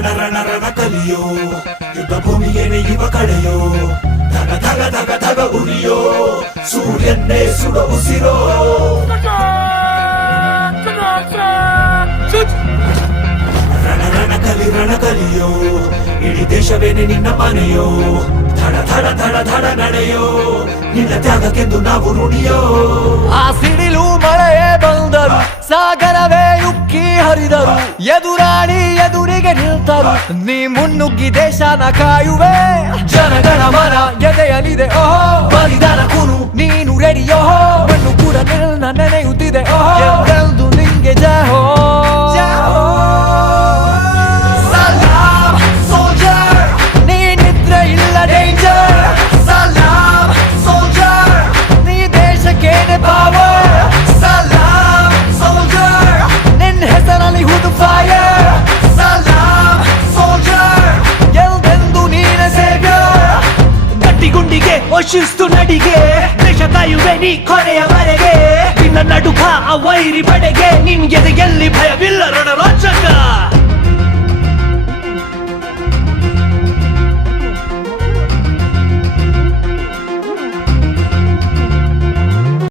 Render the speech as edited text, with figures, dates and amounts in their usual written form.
ರಣ ಕಲಿಯೋ ಯುದ್ಧ ಭೂಮಿಯೇನೆ ಇವ ಕಡೆಯೋ ಧಗ ಧಗ ಧಗ ಧಗ ಉರಿಯೋ ಸೂರ್ಯನ್ನೇ ಸುಡ ಉಸಿರೋ ರಣ ಕಲಿಯೋ ಇಡೀ ದೇಶವೇನೆ ನಿನ್ನ ಮನೆಯೋ ಧಡ ಧಡ ಧಡ ಧಡ ನಡೆಯೋ ನಿನ್ನ ತ್ಯಾಗಕ್ಕೆಂದು ನಾವು ಋಣಿಯೋ ಆ ಸಿಡಿಲು ಮಳೆಯೇ ಬಂದರು ಸಾಗರವೇ ಉಕ್ಕಿ ಹರಿದರು ಎದುರಾಳಿ ಎದುರಿಗೆ ನಿಲ್ತರು ನೀ ಮುನ್ನುಗ್ಗಿ ದೇಶನ ಕಾಯುವೆ ಜನಗಣ ಮನ ಎದೆಯಲಿದೆ ಓಹೋ ಬಲಿದಾನ ಕುರು ನೀನು ರೆಡಿಯೋ ಮಣ್ಣು ಕೂಡ ನಿನ್ನ ನೆನೆಯುತ್ತಿದೆ ಓಹೋ ಎಂದೆಂದು ನಿಂಗೆ ಜಹೋ ಶಿಸ್ತು ನಡಿಗೆ ದೇಶ ಕಾಯುವೆ ನೀ ಕೊನೆಯವರೆಗೆ ನಿನ್ನ ನಡುಕ ಆ ವೈರಿ ಪಡೆಗೆ ನಿನ್ಗೆ ಎಲ್ಲಿ ಭಯವಿಲ್ಲ ರಣರೋಚಕ